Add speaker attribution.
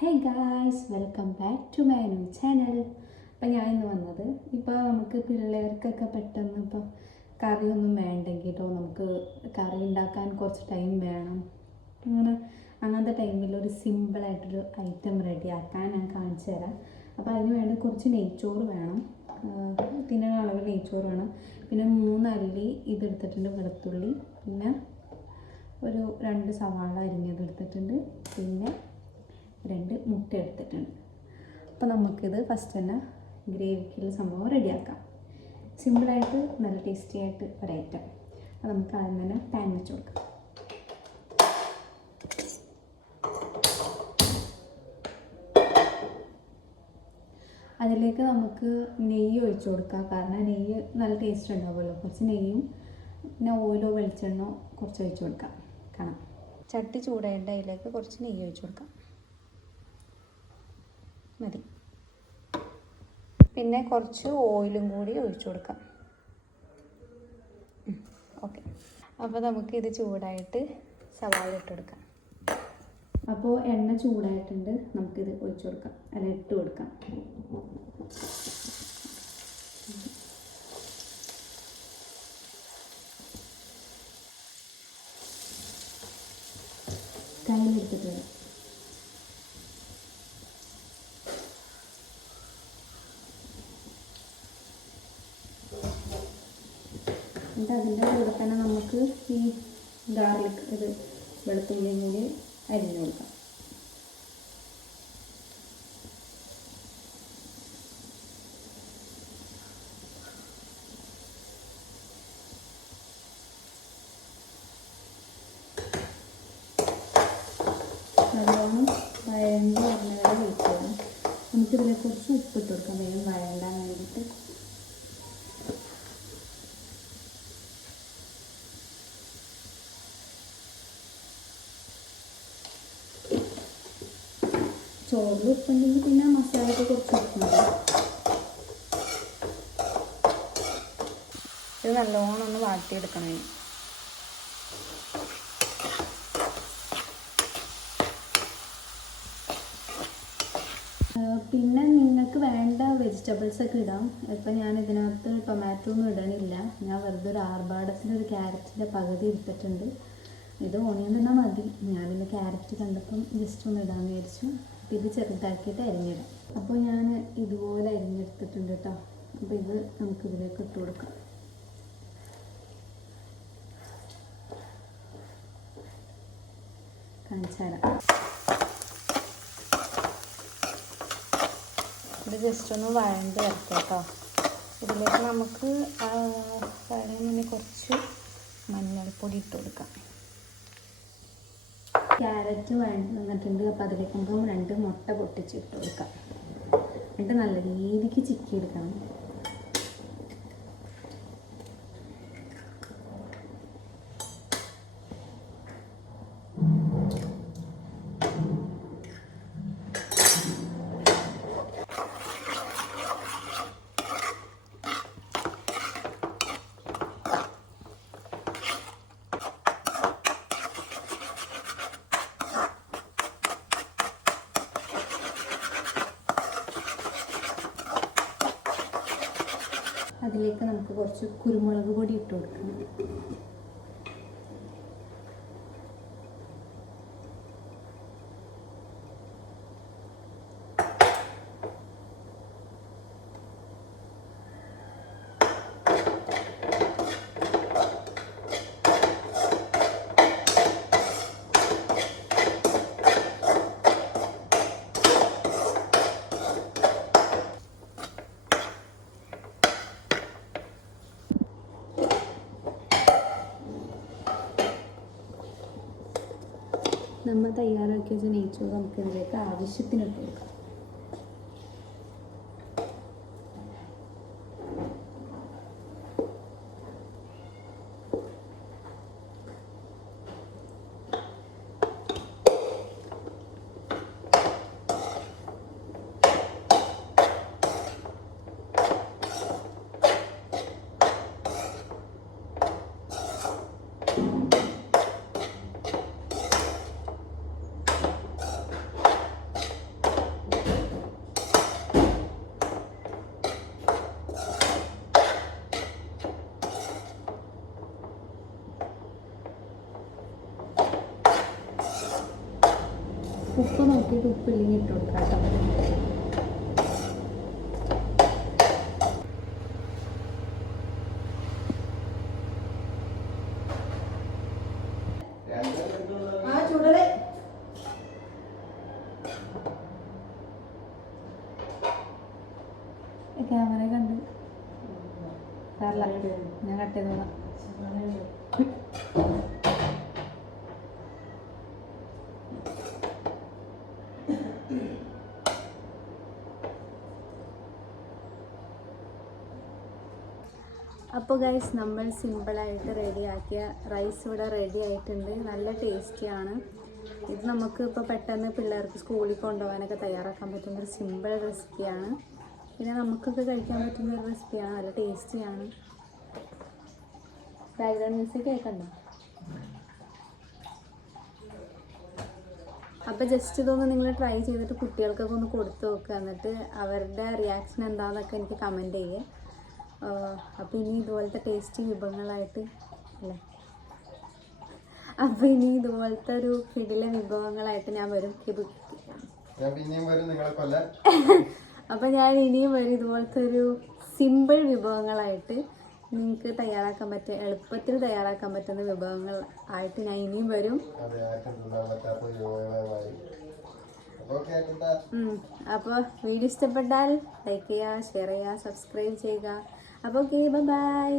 Speaker 1: Hey guys welcome back to my new channel അപ്പം ഞാൻ ഇന്ന് വന്നത് ഇപ്പോൾ നമുക്ക് പിള്ളേർക്കൊക്കെ പെട്ടെന്ന് ഇപ്പോൾ കറിയൊന്നും വേണ്ടെങ്കിൽ ഇപ്പോൾ നമുക്ക് കറി ഉണ്ടാക്കാൻ കുറച്ച് ടൈം വേണം. അങ്ങനെ അങ്ങനത്തെ ടൈമിൽ ഒരു സിമ്പിളായിട്ടൊരു ഐറ്റം റെഡി ആക്കാൻ ഞാൻ കാണിച്ചു തരാം. അപ്പോൾ അതിന് വേണ്ടി കുറച്ച് നെയ്ച്ചോറ് വേണം. പിന്നെ അളവ് നെയ്ച്ചോറ് വേണം. പിന്നെ മൂന്നല്ലി ഇതെടുത്തിട്ടുണ്ട് വെളുത്തുള്ളി. പിന്നെ ഒരു രണ്ട് സവാള അരിഞ്ഞത് എടുത്തിട്ടുണ്ട്. പിന്നെ രണ്ട് മുട്ട എടുത്തിട്ടുണ്ട്. അപ്പോൾ നമുക്കിത് ഫസ്റ്റ് തന്നെ ഗ്രേവിക്കുള്ള സംഭവം റെഡിയാക്കാം. സിമ്പിളായിട്ട് നല്ല ടേസ്റ്റി ആയിട്ട് ഒരു ഐറ്റം നമുക്ക് ആദ്യം തന്നെ പാൻ വെച്ച് കൊടുക്കാം. അതിലേക്ക് നമുക്ക് നെയ്യ് ഒഴിച്ച് കൊടുക്കാം. കാരണം നെയ്യ് നല്ല ടേസ്റ്റ് ഉണ്ടാവുമല്ലോ. കുറച്ച് നെയ്യും പിന്നെ ഓയിലോ വെളിച്ചെണ്ണോ കുറച്ച് ഒഴിച്ച് കൊടുക്കാം. കാണാം. ചട്ടി ചൂടായിട്ട് അതിലേക്ക് കുറച്ച് നെയ്യ് ഒഴിച്ച് കൊടുക്കാം. മതി. പിന്നെ കുറച്ച് ഓയിലും കൂടി ഒഴിച്ചു കൊടുക്കാം. ഓക്കെ. അപ്പോൾ നമുക്ക് ഇത് ചൂടായിട്ട് സവാള ഇട്ട് കൊടുക്കാം. അപ്പോൾ എണ്ണ ചൂടായിട്ടുണ്ട്. നമുക്കിത് ഒഴിച്ചു കൊടുക്കാം. അല്ല ഇട്ട് കൊടുക്കാം. കയ്യിലെടുത്തിട്ട് വരാം എന്നിട്ട് അതിന്റെ കൂടെ തന്നെ നമുക്ക് ഈ ഗാർലിക് ഇത് വെളുത്തുള്ളിയും കൂടി അരിഞ്ഞു കൊടുക്കാം. നല്ലോണം വഴണ്ട് വരുന്ന വരെ വെയിറ്റ് ചെയ്യണം. നമുക്കിതിനെ കുറച്ച് ഉപ്പിട്ട് കൊടുക്കാം. വേഗം വഴണ്ടാൻ ചോറിൽ ഉപ്പുണ്ടെങ്കിൽ പിന്നെ മസാലയൊക്കെ കുറച്ച് ഉപ്പുണ്ട് ഇത് നല്ലോണം ഒന്ന് വാട്ടിയെടുക്കണം ഇനി. പിന്നെ നിങ്ങൾക്ക് വേണ്ട വെജിറ്റബിൾസ് ഒക്കെ ഇടാം. ഇപ്പം ഞാൻ ഇതിനകത്ത് ടൊമാറ്റോ ഒന്നും ഇടണില്ല. ഞാൻ വെറുതെ ഒരു ആർഭാടത്തിന് ഒരു ക്യാരറ്റിന്റെ പകുതി എടുത്തിട്ടുണ്ട്. ഇത് ഓണിയൻ തന്നെ മതി. ഞാൻ പിന്നെ ക്യാരറ്റ് കണ്ടപ്പം ജസ്റ്റ് ഒന്ന് ഇടാമെന്ന് വിചാരിച്ചു. ഇത് ചെറുതാക്കിയിട്ട് അരിഞ്ഞിടാം. അപ്പോൾ ഞാൻ ഇതുപോലെ അരിഞ്ഞെടുത്തിട്ടുണ്ട് കേട്ടോ അപ്പോൾ ഇത് നമുക്ക് ഇതിലേക്ക് ഇട്ട് കൊടുക്കാം. കാണിച്ചു തരാം. ഇത് ജസ്റ്റ് ഒന്ന് വഴണ്ട് വരട്ടെ കേട്ടോ ഇതിലേക്ക് നമുക്ക് വഴങ്ങിന് കുറച്ച് മഞ്ഞൾപ്പൊടി ഇട്ട് കൊടുക്കാം. ക്യാരറ്റ് വന്നിട്ടുണ്ട്. അപ്പോൾ അതിലേക്ക് നമുക്ക് രണ്ട് മുട്ട പൊട്ടിച്ചിട്ട് കൊടുക്കാം. എന്നിട്ട് നല്ല രീതിക്ക് ചിക്കി എടുക്കണം അതിലേക്ക് നമുക്ക് കുറച്ച് കുരുമുളക് പൊടി ഇട്ട് കൊടുക്കണം. നമ്മൾ തയ്യാറാക്കി വെച്ച നെയ്ച്ചോറ് നമുക്ക് ഇതിലേക്ക് ആവശ്യത്തിന് ഇട്ട് കൊടുക്കാം. നോക്കിയിട്ട് ഉപ്പില്ലെങ്കിൽ ഇട്ട് കൊടുക്കാം കേട്ടോ ക്യാമറ കണ്ട്. സാറില്ല ഞാൻ കട്ട് ചെയ്തോളാം. അപ്പോൾ ഗൈസ് നമ്മൾ സിമ്പിളായിട്ട് റെഡിയാക്കിയ റൈസ് ഇവിടെ റെഡി ആയിട്ടുണ്ട്. നല്ല ടേസ്റ്റിയാണ് ഇത് നമുക്ക് ഇപ്പോൾ പെട്ടെന്ന് പിള്ളേർക്ക് സ്കൂളിൽ കൊണ്ടുപോകാനൊക്കെ തയ്യാറാക്കാൻ പറ്റുന്ന ഒരു സിമ്പിൾ റെസിപ്പിയാണ് പിന്നെ നമുക്കൊക്കെ കഴിക്കാൻ പറ്റുന്ന ഒരു റെസിപ്പിയാണ് നല്ല ടേസ്റ്റിയാണ് ബാക്ക്ഗ്രൗണ്ട് മ്യൂസിക് കേൾക്കണ്ടോ? അപ്പോൾ ജസ്റ്റ് ഇതൊന്ന് നിങ്ങൾ ട്രൈ ചെയ്തിട്ട് കുട്ടികൾക്കൊക്കെ ഒന്ന് കൊടുത്തു നോക്കുക എന്നിട്ട് അവരുടെ റിയാക്ഷൻ എന്താണെന്നൊക്കെ എനിക്ക് കമന്റ് ചെയ്യേ. അപ്പോൾ ഇനി ഇതുപോലത്തെ ടേസ്റ്റി വിഭവങ്ങളായിട്ട് അല്ലേ? അപ്പോൾ ഇനി ഇതുപോലത്തെ ഒരു കിടിലെ വിഭവങ്ങളായിട്ട് ഞാൻ വരും. അപ്പോൾ ഞാൻ ഇനിയും വരും ഇതുപോലത്തെ ഒരു സിമ്പിൾ വിഭവങ്ങളായിട്ട്. നിങ്ങൾക്ക് തയ്യാറാക്കാൻ പറ്റിയ എളുപ്പത്തിൽ തയ്യാറാക്കാൻ പറ്റുന്ന വിഭവങ്ങൾ ആയിട്ട് ഞാൻ ഇനിയും വരും.
Speaker 2: അപ്പൊ
Speaker 1: അപ്പോൾ വീഡിയോ ഇഷ്ടപ്പെട്ടാൽ ലൈക്ക് ചെയ്യുക ഷെയർ ചെയ്യുക സബ്സ്ക്രൈബ് ചെയ്യുക. അപ്പോൾ ഓക്കെ ബൈ